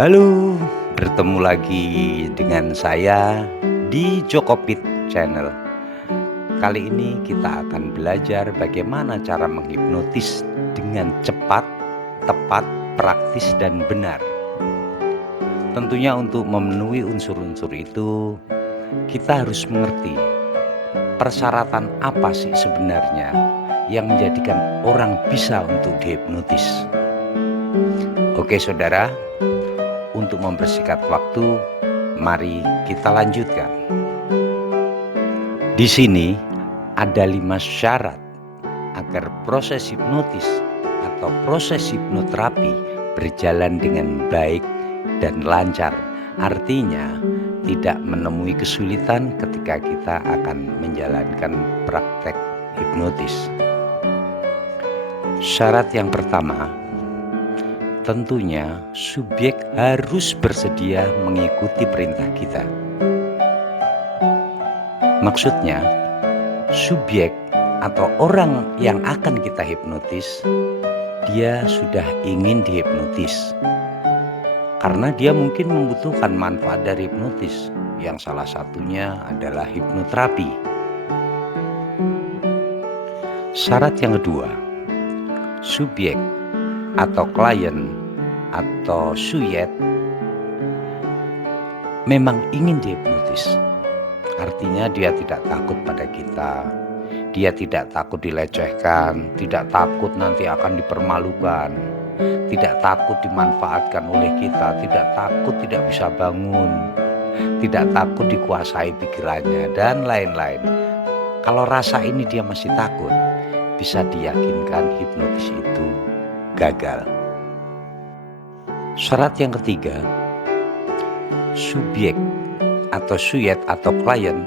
Halo, bertemu lagi dengan saya di Jokopit Channel. Kali ini kita akan belajar bagaimana cara menghipnotis dengan cepat, tepat, praktis, dan benar. Tentunya untuk memenuhi unsur-unsur itu, kita harus mengerti persyaratan apa sih sebenarnya yang menjadikan orang bisa untuk dihipnotis. Oke saudara, untuk mempersingkat waktu, mari kita lanjutkan. Di sini ada 5 syarat agar proses hipnotis atau proses hipnoterapi berjalan dengan baik dan lancar. Artinya tidak menemui kesulitan ketika kita akan menjalankan praktek hipnotis. Syarat yang pertama, tentunya subjek harus bersedia mengikuti perintah kita. Maksudnya, subjek atau orang yang akan kita hipnotis, dia sudah ingin dihipnotis. Karena dia mungkin membutuhkan manfaat dari hipnotis, yang salah satunya adalah hipnoterapi. Syarat yang kedua, subjek atau klien atau suyet memang ingin dihipnotis. Artinya dia tidak takut pada kita, dia tidak takut dilecehkan, tidak takut nanti akan dipermalukan, tidak takut dimanfaatkan oleh kita, tidak takut tidak bisa bangun, tidak takut dikuasai pikirannya, dan lain-lain. Kalau rasa ini dia masih takut, bisa diyakinkan hipnotis itu gagal. Syarat yang ketiga, subjek atau suyet atau klien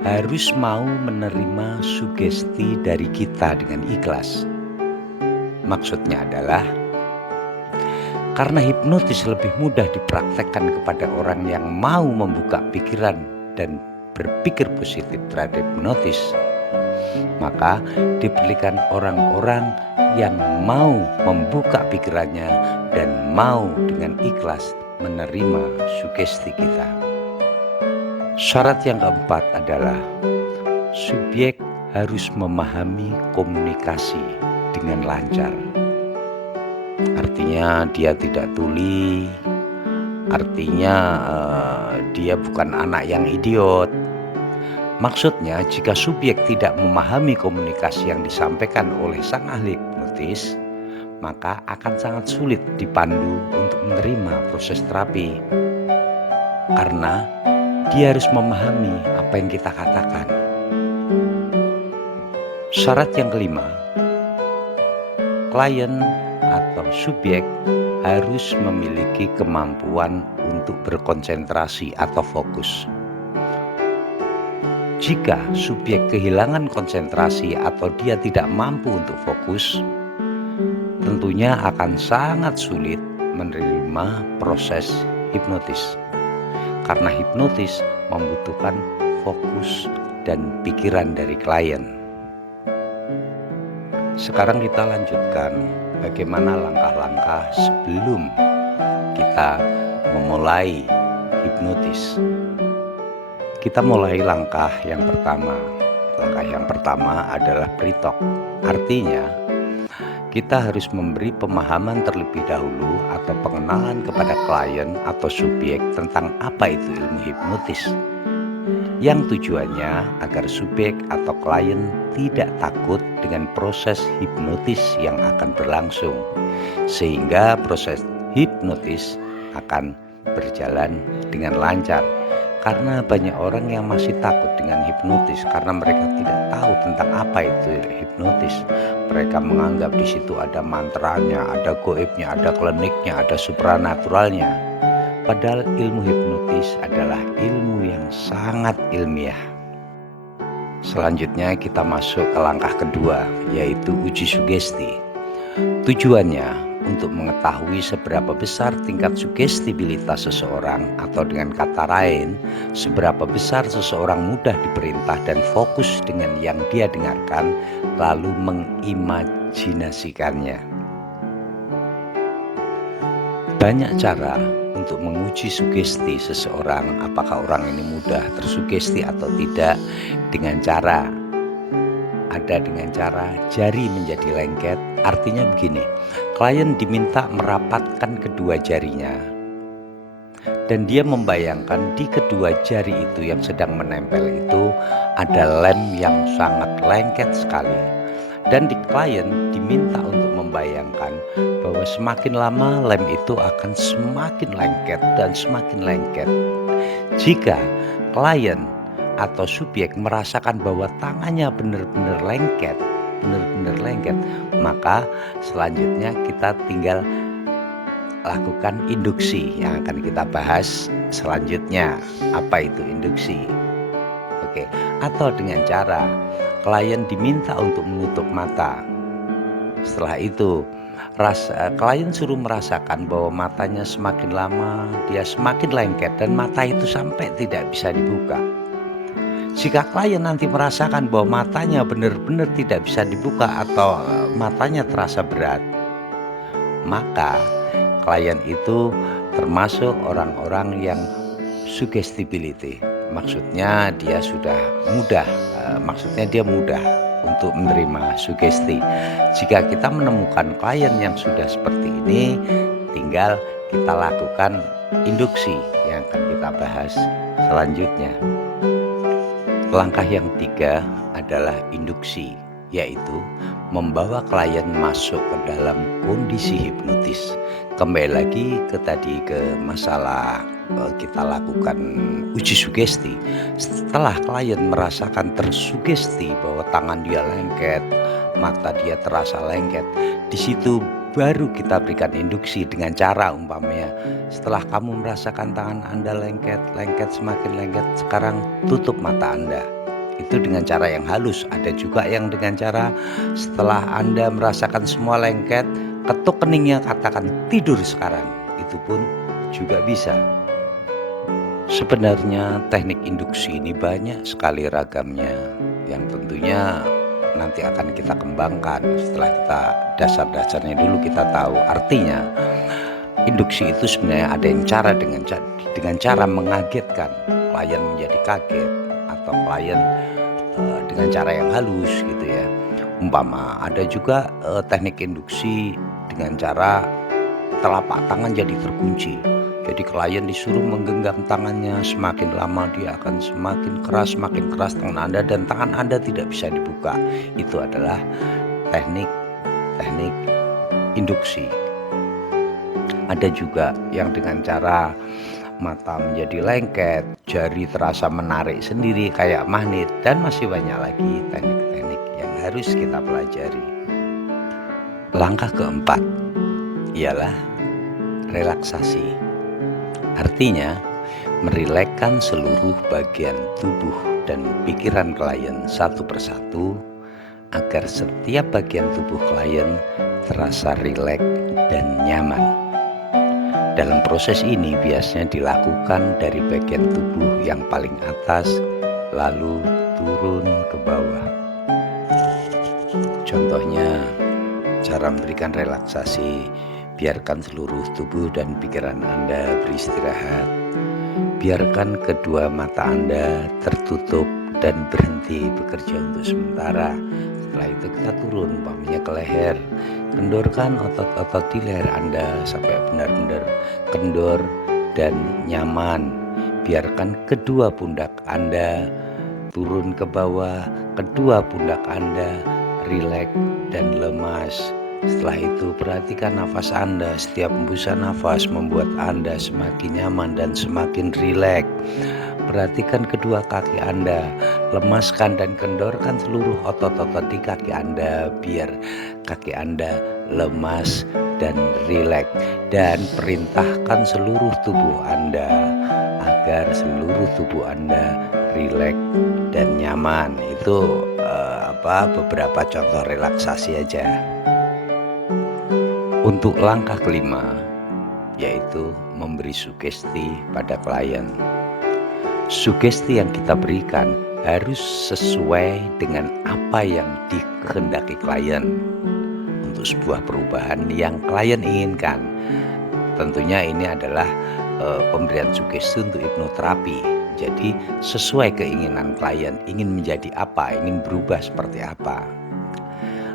harus mau menerima sugesti dari kita dengan ikhlas. Maksudnya adalah karena hipnotis lebih mudah dipraktekkan kepada orang yang mau membuka pikiran dan berpikir positif terhadap hipnotis, maka diperlukan orang-orang yang mau membuka pikirannya dan mau dengan ikhlas menerima sugesti kita. Syarat yang keempat adalah subjek harus memahami komunikasi dengan lancar. Artinya dia tidak tuli, artinya dia bukan anak yang idiot. Maksudnya jika subjek tidak memahami komunikasi yang disampaikan oleh sang ahli hipnotis, maka akan sangat sulit dipandu untuk menerima proses terapi. Karena dia harus memahami apa yang kita katakan. Syarat yang kelima, klien atau subjek harus memiliki kemampuan untuk berkonsentrasi atau fokus. Jika subjek kehilangan konsentrasi atau dia tidak mampu untuk fokus, tentunya akan sangat sulit menerima proses hipnotis. Karena hipnotis membutuhkan fokus dan pikiran dari klien. Sekarang kita lanjutkan bagaimana langkah-langkah sebelum kita memulai hipnotis. Kita mulai langkah yang pertama. Langkah yang pertama adalah pre-talk. Artinya kita harus memberi pemahaman terlebih dahulu atau pengenalan kepada klien atau subjek tentang apa itu ilmu hipnotis, yang tujuannya agar subjek atau klien tidak takut dengan proses hipnotis yang akan berlangsung, sehingga proses hipnotis akan berjalan dengan lancar. Karena banyak orang yang masih takut dengan hipnotis karena mereka tidak tahu tentang apa itu hipnotis. Mereka menganggap di situ ada mantranya, ada goibnya, ada kliniknya, ada supranaturalnya. Padahal ilmu hipnotis adalah ilmu yang sangat ilmiah. Selanjutnya kita masuk ke langkah kedua, yaitu uji sugesti. Tujuannya untuk mengetahui seberapa besar tingkat sugestibilitas seseorang, atau dengan kata lain, seberapa besar seseorang mudah diperintah dan fokus dengan yang dia dengarkan, lalu mengimajinasikannya. Banyak cara untuk menguji sugesti seseorang, apakah orang ini mudah tersugesti atau tidak, dengan cara jari menjadi lengket. Artinya begini, klien diminta merapatkan kedua jarinya dan dia membayangkan di kedua jari itu yang sedang menempel itu ada lem yang sangat lengket sekali. Dan klien diminta untuk membayangkan bahwa semakin lama lem itu akan semakin lengket dan semakin lengket. Jika klien atau subjek merasakan bahwa tangannya benar-benar lengket, maka selanjutnya kita tinggal lakukan induksi yang akan kita bahas selanjutnya. Apa itu induksi? Oke, atau dengan cara klien diminta untuk menutup mata. Setelah itu klien suruh merasakan bahwa matanya semakin lama dia semakin lengket dan mata itu sampai tidak bisa dibuka. Jika klien nanti merasakan bahwa matanya benar-benar tidak bisa dibuka atau matanya terasa berat, maka klien itu termasuk orang-orang yang suggestibility. Maksudnya dia sudah mudah, dia mudah untuk menerima sugesti. Jika kita menemukan klien yang sudah seperti ini, tinggal kita lakukan induksi yang akan kita bahas selanjutnya. Langkah yang 3 adalah induksi, yaitu membawa klien masuk ke dalam kondisi hipnotis. Kembali lagi ke masalah kita lakukan uji sugesti. Setelah klien merasakan tersugesti bahwa tangan dia lengket, mata dia terasa lengket, di situ baru kita berikan induksi dengan cara umpamanya, setelah kamu merasakan tangan Anda lengket semakin lengket, sekarang tutup mata Anda. Itu dengan cara yang halus. Ada juga yang dengan cara setelah Anda merasakan semua lengket, ketuk keningnya, katakan tidur sekarang. Itu pun juga bisa. Sebenarnya teknik induksi ini banyak sekali ragamnya, yang tentunya nanti akan kita kembangkan setelah kita dasar-dasarnya dulu kita tahu. Artinya induksi itu sebenarnya ada yang dengan cara mengagetkan klien menjadi kaget, atau klien dengan cara yang halus gitu ya. Umpama ada juga teknik induksi dengan cara telapak tangan jadi terkunci. Jadi klien disuruh menggenggam tangannya, semakin lama dia akan semakin keras tangan Anda dan tangan Anda tidak bisa dibuka. Itu adalah teknik induksi. Ada juga yang dengan cara mata menjadi lengket, jari terasa menarik sendiri kayak magnet, dan masih banyak lagi teknik-teknik yang harus kita pelajari. Langkah keempat ialah relaksasi. Artinya merilekkan seluruh bagian tubuh dan pikiran klien satu persatu agar setiap bagian tubuh klien terasa rileks dan nyaman. Dalam proses ini biasanya dilakukan dari bagian tubuh yang paling atas lalu turun ke bawah. Contohnya, cara memberikan relaksasi, biarkan seluruh tubuh dan pikiran Anda beristirahat. Biarkan kedua mata Anda tertutup dan berhenti bekerja untuk sementara. Setelah itu kita turun umpamanya ke leher. Kendorkan otot-otot di leher Anda sampai benar-benar kendor dan nyaman. Biarkan kedua pundak Anda turun ke bawah, kedua pundak Anda rileks dan lemas. Setelah itu perhatikan nafas Anda. Setiap hembusan nafas membuat Anda semakin nyaman dan semakin rileks. Perhatikan kedua kaki Anda. Lemaskan dan kendorkan seluruh otot-otot di kaki Anda biar kaki Anda lemas dan rileks. Dan perintahkan seluruh tubuh Anda agar seluruh tubuh Anda rileks dan nyaman. Itu beberapa contoh relaksasi aja. Untuk langkah kelima, yaitu memberi sugesti pada klien. Sugesti yang kita berikan harus sesuai dengan apa yang dikehendaki klien untuk sebuah perubahan yang klien inginkan. Tentunya ini adalah pemberian sugesti untuk hipnoterapi. Jadi sesuai keinginan klien, ingin menjadi apa, ingin berubah seperti apa.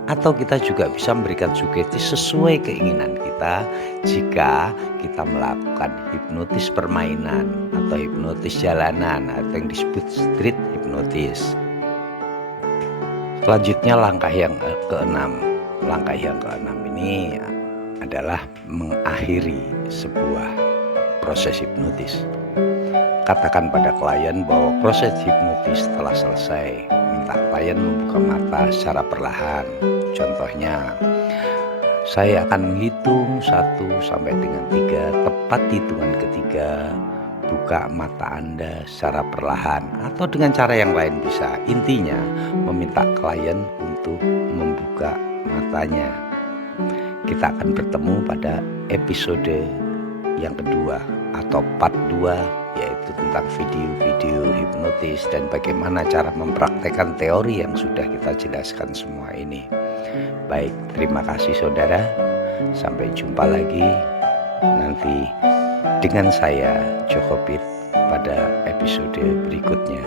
Atau kita juga bisa memberikan sugesti sesuai keinginan kita jika kita melakukan hipnotis permainan atau hipnotis jalanan atau yang disebut street hipnotis. Selanjutnya langkah yang keenam. Langkah yang keenam ini adalah mengakhiri sebuah proses hipnotis. Katakan pada klien bahwa proses hipnotis telah selesai. Minta klien membuka mata secara perlahan. Contohnya, saya akan menghitung 1 sampai dengan 3. Tepat hitungan ketiga, buka mata Anda secara perlahan atau dengan cara yang lain bisa. Intinya meminta klien untuk membuka matanya. Kita akan bertemu pada episode yang kedua atau part 2, yaitu tentang video-video hipnotis dan bagaimana cara mempraktekkan teori yang sudah kita jelaskan semua ini. Baik, terima kasih saudara. Sampai jumpa lagi nanti dengan saya Joko Pit pada episode berikutnya.